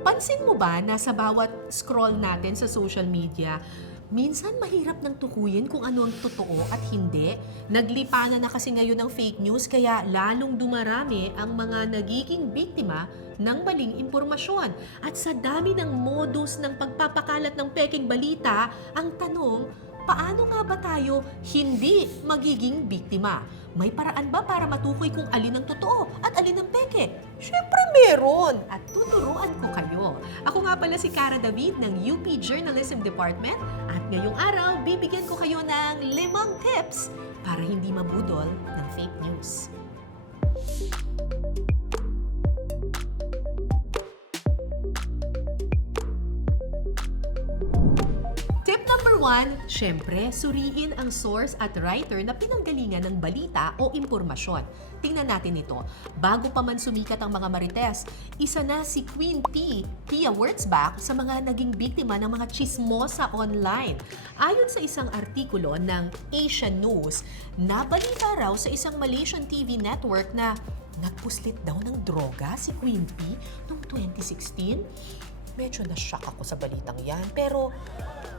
Pansin mo ba na sa bawat scroll natin sa social media, minsan mahirap nang tukuyin kung ano ang totoo at hindi? Naglipanan na kasi ngayon ng fake news kaya lalong dumarami ang mga nagiging biktima ng maling impormasyon. At sa dami ng modus ng pagpapakalat ng pekeng balita, ang tanong, paano nga ba tayo hindi magiging biktima? May paraan ba para matukoy kung alin ang totoo at alin ang peke? Siyempre meron! At tuturuan ko kayo. Ako nga pala si Cara David ng UP Journalism Department at ngayong araw, bibigyan ko kayo ng 5 tips para hindi mabudol ng fake news. Tip number 1, syempre, suriin ang source at writer na pinanggalingan ng balita o impormasyon. Tingnan natin ito. Bago pa man sumikat ang mga marites, isa na si Queen P, Pia Wurtzbach, sa mga naging biktima ng mga chismosa online. Ayon sa isang artikulo ng Asian News, nabalita raw sa isang Malaysian TV network na nagpuslit daw ng droga si Queen P noong 2016. Medyo na-shock ako sa balitang yan. Pero,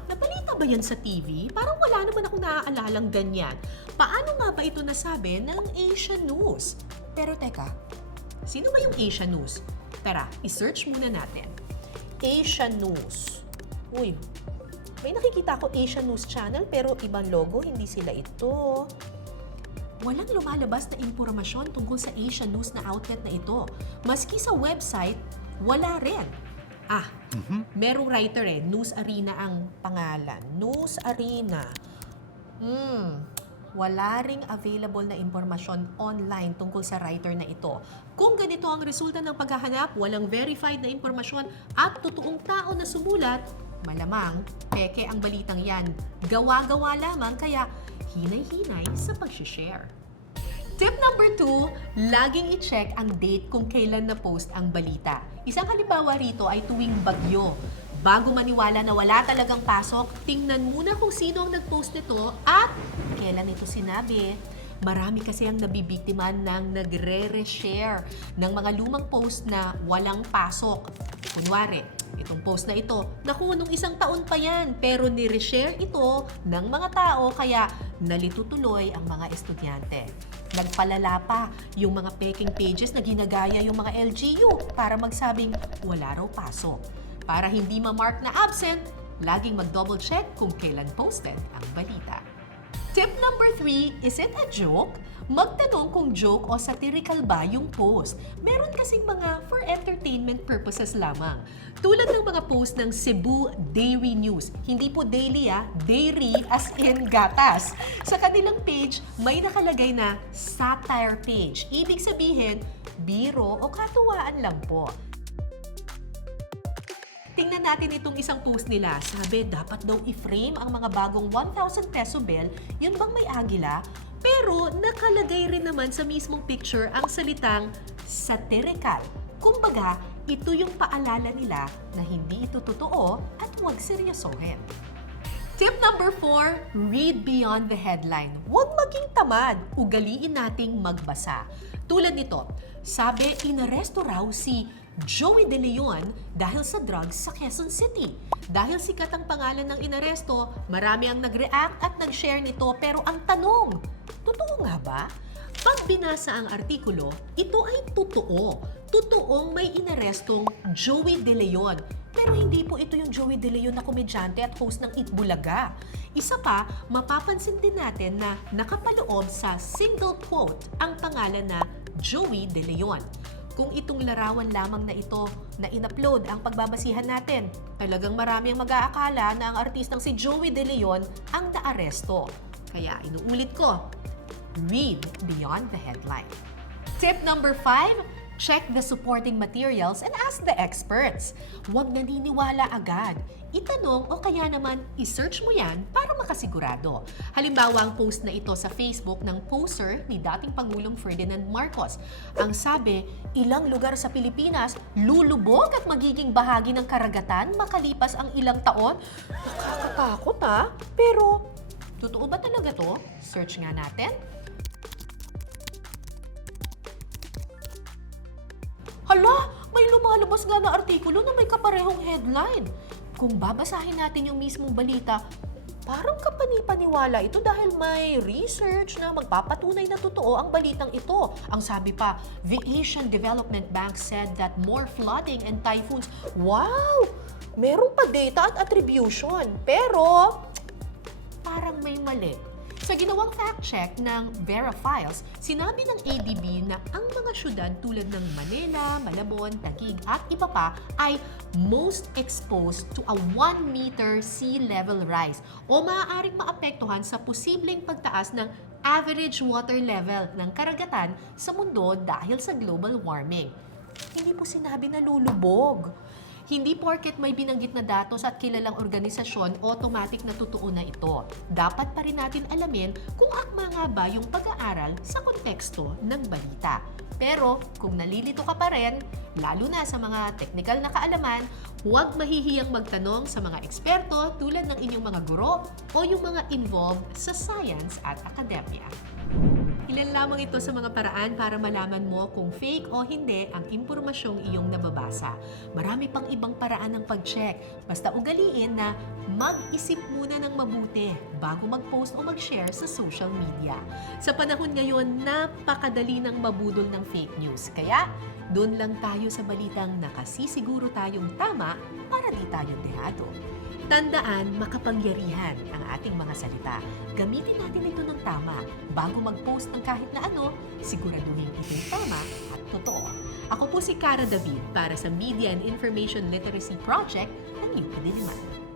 nabalita ba yan sa TV? Parang wala naman akong naaalalang ganyan. Paano nga ba ito nasabi ng Asian News? Pero teka, sino ba yung Asian News? Tara, i-search muna natin. Asian News. Uy, may nakikita ko Asian News Channel pero ibang logo, hindi sila ito. Walang lumalabas na impormasyon tungkol sa Asian News na outlet na ito. Maski sa website, wala rin. Merong writer News Arena ang pangalan. News Arena. Wala ring available na impormasyon online tungkol sa writer na ito. Kung ganito ang resulta ng paghahanap, walang verified na impormasyon at totoong tao na sumulat, malamang peke ang balitang yan. Gawa-gawa lamang kaya hinay-hinay sa pag-share. Tip number 2, laging i-check ang date kung kailan na-post ang balita. Isang halimbawa rito ay tuwing bagyo. Bago maniwala na wala talagang pasok, tingnan muna kung sino ang nag-post nito at kailan ito sinabi. Marami kasi ang nabibiktima ng nagre-reshare ng mga lumang post na walang pasok. Kunwari, itong post na ito, naku, nung isang taon pa yan, pero ni-reshare ito ng mga tao kaya nalito tuloy ang mga estudyante. Nagpalala pa yung mga peking pages na ginagaya yung mga LGU para magsabing wala raw pasok. Para hindi ma-mark na absent, laging mag-double check kung kailan posted ang balita. Tip number 3, is it a joke? Magtanong kung joke o satirical ba yung post. Meron kasing mga for entertainment purposes lamang. Tulad ng mga post ng Cebu Dairy News. Hindi po daily dairy as in gatas. Sa kanilang page, may nakalagay na satire page. Ibig sabihin, biro o katuwaan lang po. Tingnan natin itong isang post nila. Sabi, dapat daw i-frame ang mga bagong 1,000 peso bill, yun bang may agila? Pero nakalagay rin naman sa mismong picture ang salitang satirical. Kumbaga, ito yung paalala nila na hindi ito totoo at huwag seryosohin. Tip number 4, read beyond the headline. Huwag maging tamad, ugaliin nating magbasa. Tulad nito, sabi, inaresto raw si Joey De Leon dahil sa drugs sa Quezon City. Dahil sikat ang pangalan ng inaresto, marami ang nag-react at nag-share nito. Pero ang tanong, totoo nga ba? Pag binasa ang artikulo, ito ay totoo. Totoong may inarestong Joey De Leon. Pero hindi po ito yung Joey De Leon na komedyante at host ng Itbulaga. Isa pa, mapapansin din natin na nakapaloob sa single quote ang pangalan na Joey De Leon. Kung itong larawan lamang na ito na in-upload ang pagbabasihan natin, talagang marami ang mag-aakala na ang artistang si Joey De Leon ang naaresto. Kaya inuulit ko, read beyond the headline. Tip number 5, check the supporting materials and ask the experts. Huwag naniniwala agad. Itanong o kaya naman i-search mo yan para makasigurado. Halimbawa ang post na ito sa Facebook ng poster ni dating Pangulong Ferdinand Marcos. Ang sabi, ilang lugar sa Pilipinas lulubog at magiging bahagi ng karagatan makalipas ang ilang taon. Nakakatakot Pero, totoo ba talaga to? Search nga natin. Hala, may lumalabas nga na artikulo na may kaparehong headline. Kung babasahin natin yung mismong balita, parang kapani-paniwala ito dahil may research na magpapatunay na totoo ang balitang ito. Ang sabi pa, the Asian Development Bank said that more flooding and typhoons. Wow! Meron pa data at attribution. Pero, parang may mali. Sa ginawang fact-check ng Verifiles, sinabi ng ADB na ang mga syudad tulad ng Manila, Malabon, Taguig at iba pa ay most exposed to a 1-meter sea level rise o maaaring maapektuhan sa posibleng pagtaas ng average water level ng karagatan sa mundo dahil sa global warming. Hindi po sinabi na lulubog. Hindi porket may binanggit na datos at kilalang organisasyon, automatic na totoo na ito. Dapat pa rin natin alamin kung akma nga ba yung pag-aaral sa konteksto ng balita. Pero kung nalilito ka pa rin, lalo na sa mga technical na kaalaman, huwag mahihiyang magtanong sa mga eksperto tulad ng inyong mga guro o yung mga involved sa science at akademya. Ilan lamang ito sa mga paraan para malaman mo kung fake o hindi ang impormasyong iyong nababasa. Marami pang ibang paraan ng pag-check. Basta ugaliin na mag-isip muna ng mabuti bago mag-post o mag-share sa social media. Sa panahon ngayon, napakadali ng mabudol ng fake news. Kaya, doon lang tayo sa balitang nakasisiguro tayong tama para di tayo dehado. Tandaan, makapangyarihan ang ating mga salita. Gamitin natin ito ng tama. Bago mag-post ng kahit na ano, siguraduhin ito'y tama at totoo. Ako po si Cara David para sa Media and Information Literacy Project ng UP Diliman.